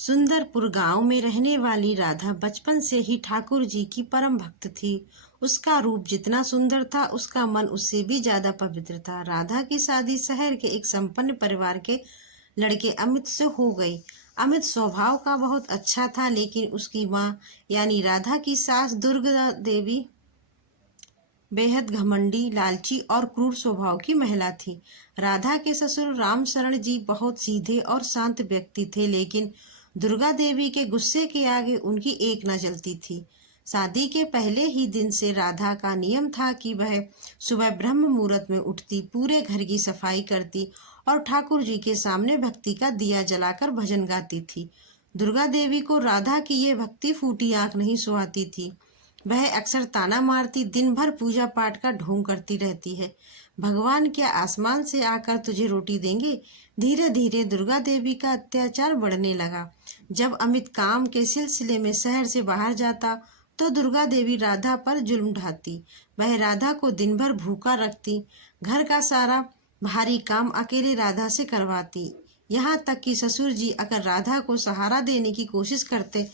सुंदरपुर गांव में रहने वाली राधा बचपन से ही ठाकुर जी की परम भक्त थी। उसका रूप जितना सुंदर था, उसका मन उससे भी ज्यादा पवित्र था। राधा की शादी शहर के एक संपन्न परिवार के लड़के अमित से हो गई। अमित स्वभाव का बहुत अच्छा था, लेकिन उसकी माँ यानी राधा की सास दुर्गा देवी बेहद घमंडी, लालची और क्रूर स्वभाव की महिला थी। राधा के ससुर रामशरण जी बहुत सीधे और शांत व्यक्ति थे, लेकिन दुर्गा देवी के गुस्से के आगे उनकी एक न चलती थी। शादी के पहले ही दिन से राधा का नियम था कि वह सुबह ब्रह्म मुहूर्त में उठती, पूरे घर की सफाई करती और ठाकुर जी के सामने भक्ति का दिया जलाकर भजन गाती थी। दुर्गा देवी को राधा की ये भक्ति फूटी आंख नहीं सुहाती थी। वह अक्सर ताना मारती, दिन भर पूजा पाठ का ढोंग करती रहती है। भगवान क्या आसमान से आकर तुझे रोटी देंगे? धीरे धीरे दुर्गा देवी का अत्याचार बढ़ने लगा। जब अमित काम के सिलसिले में शहर से बाहर जाता तो दुर्गा देवी राधा पर जुल्म ढाती। वह राधा को दिन भर भूखा रखती, घर का सारा भारी काम अकेले राधा से करवाती। यहाँ तक कि ससुर जी अगर राधा को सहारा देने की कोशिश करते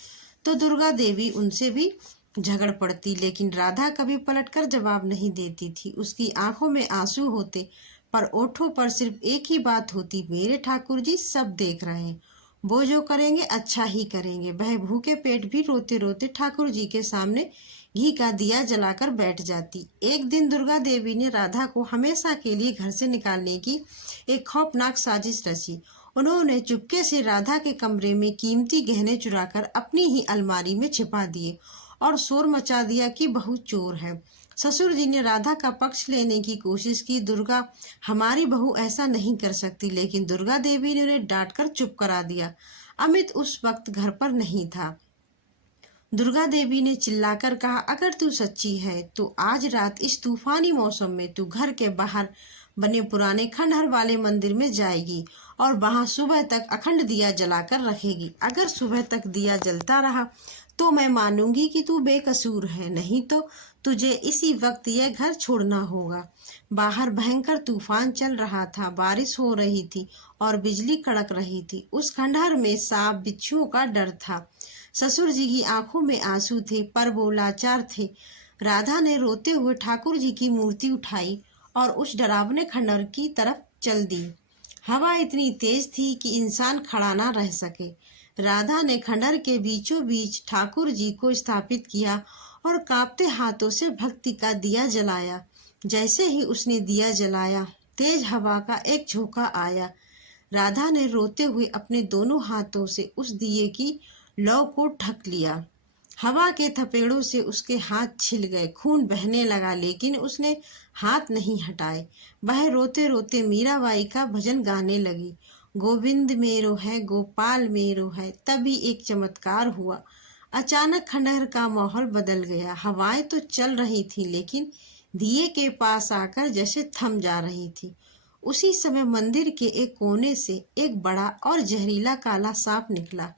तो दुर्गा देवी उनसे भी झगड़ पड़ती, लेकिन राधा कभी पलटकर जवाब नहीं देती थी। उसकी आंखों में आंसू होते, पर ओठों पर सिर्फ एक ही बात होती, मेरे ठाकुर जी सब देख रहे हैं, वो जो करेंगे अच्छा ही करेंगे। वह भूखे पेट भी रोते रोते ठाकुर जी के सामने घी का दिया जलाकर बैठ जाती। एक दिन दुर्गा देवी ने राधा को हमेशा के लिए घर से निकालने की एक खौफनाक साजिश रची। उन्होंने चुपके से राधा के कमरे में कीमती गहने चुराकर अपनी ही अलमारी में छिपा दिए और शोर मचा दिया कि बहू चोर है। ससुर जी ने राधा का पक्ष लेने की कोशिश की। दुर्गा हमारी बहू ऐसा नहीं कर सकती, लेकिन दुर्गा देवी ने उन्हें डांटकर चुप करा दिया। अमित उस वक्त घर पर नहीं था। दुर्गा देवी ने चिल्लाकर कहा, अगर तू सच्ची है तो आज रात इस तूफानी मौसम में तू घर के बाहर बने पुराने खंडहर वाले मंदिर में जाएगी और वहां सुबह तक अखंड दिया जलाकर रखेगी। अगर सुबह तक दिया जलता रहा तो मैं मानूंगी कि तू बेकसूर है, नहीं तो तुझे इसी वक्त यह घर छोड़ना होगा। बाहर भयंकर तूफान चल रहा था, बारिश हो रही थी और बिजली कड़क रही थी। उस खंडहर में सांप बिच्छुओं का डर था। ससुर जी की आंखों में आंसू थे, पर वो लाचार थे। राधा ने रोते हुए ठाकुर जी की मूर्ति उठाई और उस डरावने खंडहर की तरफ चल दी। हवा इतनी तेज थी कि इंसान खड़ा ना रह सके। राधा ने खंडहर के बीचों बीच ठाकुर जी को स्थापित किया और कांपते हाथों से भक्ति का दिया जलाया। जैसे ही उसने दिया जलाया, तेज हवा का एक झोंका आया। राधा ने रोते हुए अपने दोनों हाथों से उस दिए की लौ को ढक लिया। हवा के थपेड़ों से उसके हाथ छिल गए, खून बहने लगा, लेकिन उसने हाथ नहीं हटाए। वह रोते रोते मीराबाई का भजन गाने लगी, गोविंद मेरो है, गोपाल मेरो है। तभी एक चमत्कार हुआ। अचानक खंडहर का माहौल बदल गया। हवाएं तो चल रही थी, लेकिन दिए के पास आकर जैसे थम जा रही थी। उसी समय मंदिर के एक कोने से एक बड़ा और जहरीला काला सांप निकला।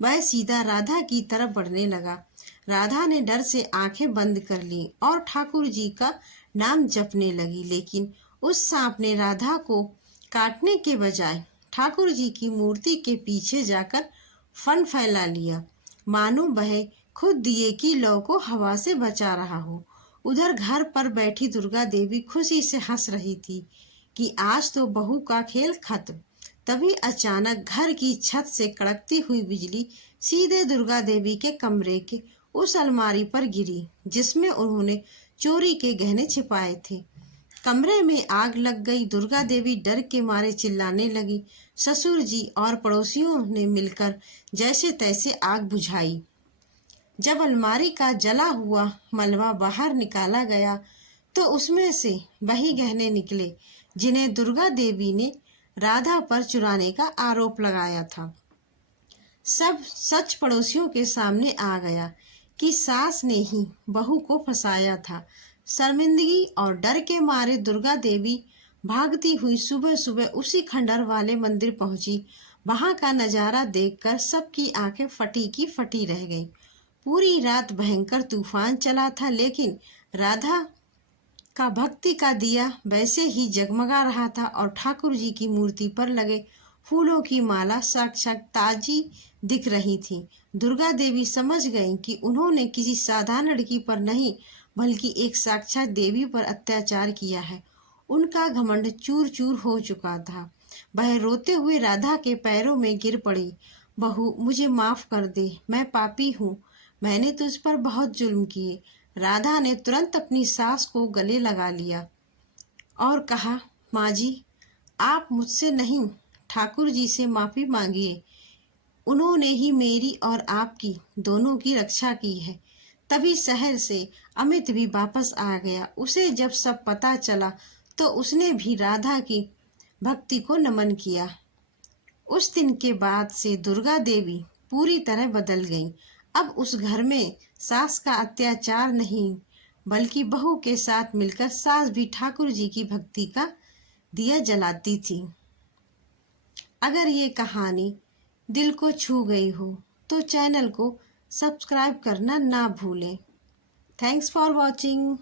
वह सीधा राधा की तरफ बढ़ने लगा। राधा ने डर से आंखें बंद कर ली और ठाकुर जी का नाम जपने लगी, लेकिन उस सांप ने राधा को काटने के बजाय ठाकुर जी की मूर्ति के पीछे जाकर फन फैला लिया, मानो वह खुद दिए की लौ को हवा से बचा रहा हो। उधर घर पर बैठी दुर्गा देवी खुशी से हंस रही थी कि आज तो बहू का खेल खत्म। तभी अचानक घर की छत से कड़कती हुई बिजली सीधे दुर्गा देवी के कमरे के उस अलमारी पर गिरी जिसमें उन्होंने चोरी के गहने छिपाए थे। कमरे में आग लग गई। दुर्गा देवी डर के मारे चिल्लाने लगी। ससुर जी और पड़ोसियों ने मिलकर जैसे तैसे आग बुझाई। जब अलमारी का जला हुआ मलबा बाहर निकाला गया तो उसमें से वही गहने निकले जिन्हें दुर्गा देवी ने राधा पर चुराने का आरोप लगाया था। सब सच पड़ोसियों के सामने आ गया कि सास ने ही बहू को फंसाया था। शर्मिंदगी और डर के मारे दुर्गा देवी भागती हुई सुबह सुबह उसी खंडहर वाले मंदिर पहुंची। वहां का नजारा देखकर सबकी आंखें फटी की फटी रह गईं। पूरी रात भयंकर तूफान चला था, लेकिन राधा का भक्ति का दिया वैसे ही जगमगा रहा था और ठाकुर जी की मूर्ति पर लगे फूलों की माला साक्षात ताजी दिख रही थी। दुर्गा देवी समझ गईं कि उन्होंने किसी साधारण लड़की पर नहीं बल्कि एक साक्षात देवी पर अत्याचार किया है। उनका घमंड चूर चूर हो चुका था। वह रोते हुए राधा के पैरों में गिर पड़ी। बहू, मुझे माफ कर दे, मैं पापी हूँ, मैंने तुझ पर बहुत जुल्म किए। राधा ने तुरंत अपनी सास को गले लगा लिया और कहा, माँ जी, आप मुझसे नहीं, ठाकुर जी से माफी मांगिए। उन्होंने ही मेरी और आपकी दोनों की रक्षा की है। तभी शहर से अमित भी वापस आ गया। उसे जब सब पता चला तो उसने भी राधा की भक्ति को नमन किया। उस दिन के बाद से दुर्गा देवी पूरी तरह बदल गई। अब उस घर में सास का अत्याचार नहीं बल्कि बहू के साथ मिलकर सास भी ठाकुर जी की भक्ति का दिया जलाती थी। अगर ये कहानी दिल को छू गई हो तो चैनल को सब्सक्राइब करना ना भूलें। Thanks for watching.